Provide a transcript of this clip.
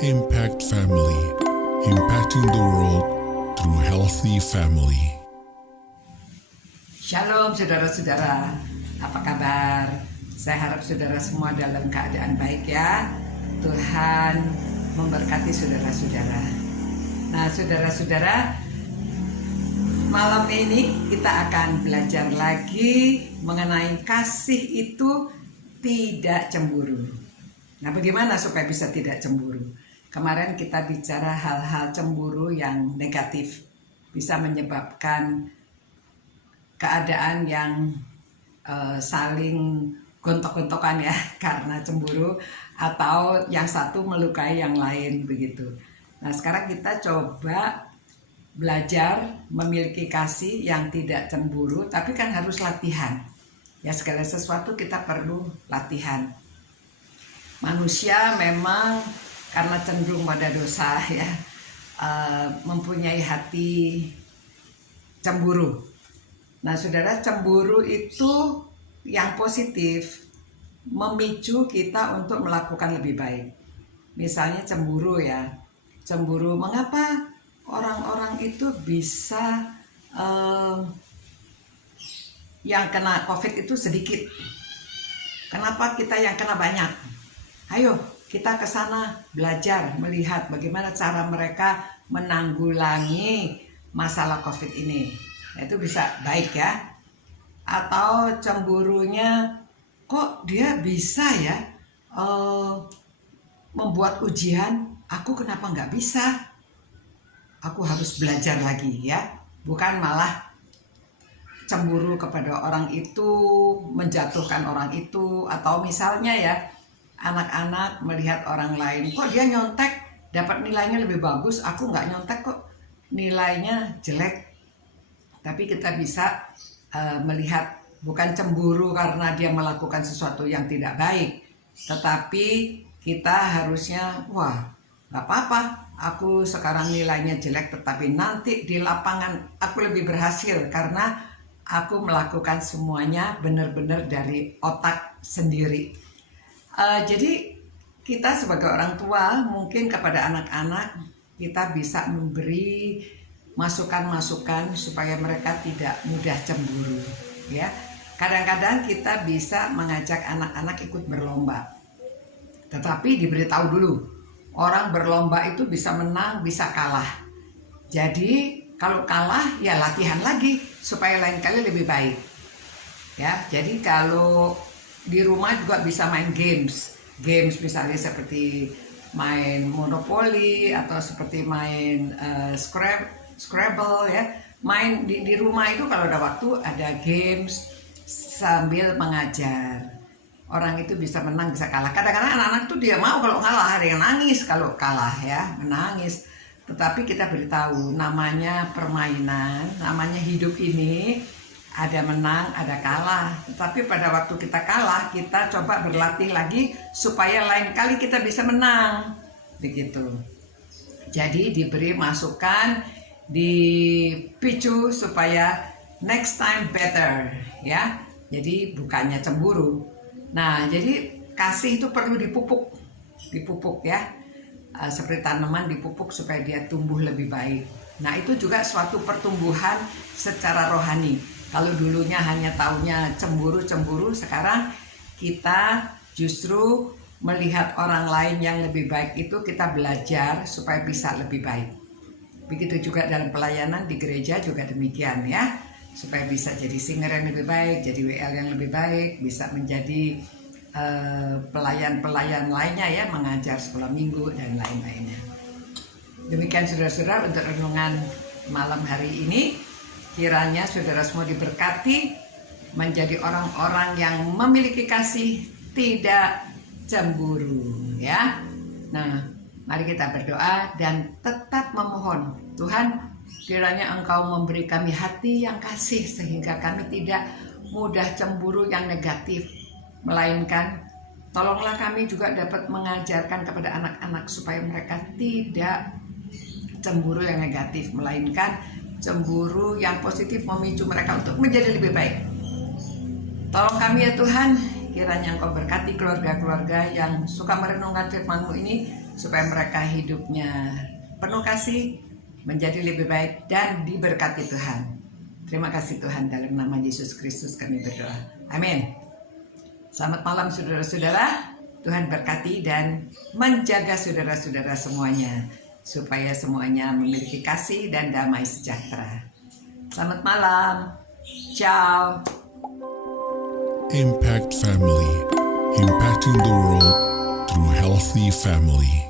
Impact Family, impacting the world through healthy family. Shalom saudara-saudara, apa kabar? Saya harap saudara semua dalam keadaan baik ya. Tuhan memberkati saudara-saudara. Nah saudara-saudara, malam ini kita akan belajar lagi mengenai kasih itu tidak cemburu. Nah bagaimana supaya bisa tidak cemburu? Kemarin kita bicara hal-hal cemburu yang negatif, bisa menyebabkan keadaan yang saling gontok-gontokan ya karena cemburu, atau yang satu melukai yang lain begitu. Nah sekarang kita coba belajar memiliki kasih yang tidak cemburu, tapi kan harus latihan. Ya segala sesuatu kita perlu latihan. Manusia memang karena cenderung pada dosa ya, mempunyai hati cemburu. Nah saudara, cemburu itu yang positif memicu kita untuk melakukan lebih baik. Misalnya cemburu ya, cemburu mengapa orang-orang itu bisa yang kena COVID itu sedikit, kenapa kita yang kena banyak? Ayo kita ke sana belajar melihat bagaimana cara mereka menanggulangi masalah COVID ini. Itu bisa baik ya. Atau cemburunya, kok dia bisa ya membuat ujian, aku kenapa nggak bisa? Aku harus belajar lagi ya. Bukan malah cemburu kepada orang itu, menjatuhkan orang itu. Atau misalnya ya, anak-anak melihat orang lain, kok dia nyontek dapat nilainya lebih bagus, aku nggak nyontek kok nilainya jelek. Tapi kita bisa melihat bukan cemburu karena dia melakukan sesuatu yang tidak baik, tetapi kita harusnya, wah nggak apa-apa, aku sekarang nilainya jelek, tetapi nanti di lapangan aku lebih berhasil karena aku melakukan semuanya benar-benar dari otak sendiri. Jadi kita sebagai orang tua mungkin kepada anak-anak kita bisa memberi masukan-masukan supaya mereka tidak mudah cemburu ya. Kadang-kadang kita bisa mengajak anak-anak ikut berlomba, tetapi diberitahu dulu, orang berlomba itu bisa menang bisa kalah. Jadi kalau kalah ya latihan lagi supaya lain kali lebih baik ya. Jadi kalau di rumah juga bisa main games misalnya seperti main Monopoly atau seperti main Scrabble ya. Main di rumah itu kalau ada waktu ada games sambil mengajar. Orang itu bisa menang bisa kalah. Kadang-kadang anak-anak tuh dia mau kalau kalah, ada yang nangis kalau kalah ya, menangis. Tetapi kita beritahu namanya permainan, namanya hidup ini, ada menang, ada kalah. Tapi pada waktu kita kalah, kita coba berlatih lagi supaya lain kali kita bisa menang. Begitu. Jadi diberi masukan, dipicu supaya next time better ya. Jadi bukannya cemburu. Nah, jadi kasih itu perlu dipupuk ya. Seperti tanaman dipupuk supaya dia tumbuh lebih baik. Nah, itu juga suatu pertumbuhan secara rohani. Kalau dulunya hanya taunya cemburu, sekarang kita justru melihat orang lain yang lebih baik itu kita belajar supaya bisa lebih baik. Begitu juga dalam pelayanan di gereja juga demikian ya. Supaya bisa jadi singer yang lebih baik, jadi WL yang lebih baik, bisa menjadi pelayan-pelayan lainnya ya, mengajar sekolah minggu dan lain-lainnya. Demikian saudara-saudara untuk renungan malam hari ini. Kiranya saudara semua diberkati menjadi orang-orang yang memiliki kasih tidak cemburu ya. Nah, mari kita berdoa dan tetap memohon, Tuhan, kiranya Engkau memberi kami hati yang kasih sehingga kami tidak mudah cemburu yang negatif, melainkan tolonglah kami juga dapat mengajarkan kepada anak-anak supaya mereka tidak cemburu yang negatif, melainkan cemburu yang positif memicu mereka untuk menjadi lebih baik. Tolong kami ya Tuhan, kiranya Engkau berkati keluarga-keluarga yang suka merenungkan firman-Mu ini supaya mereka hidupnya penuh kasih, menjadi lebih baik dan diberkati Tuhan. Terima kasih Tuhan, dalam nama Yesus Kristus kami berdoa. Amin. Selamat malam saudara-saudara. Tuhan berkati dan menjaga saudara-saudara semuanya, supaya semuanya memiliki kasih dan damai sejahtera. Selamat malam. Ciao. Impact Family, impacting the world through healthy family.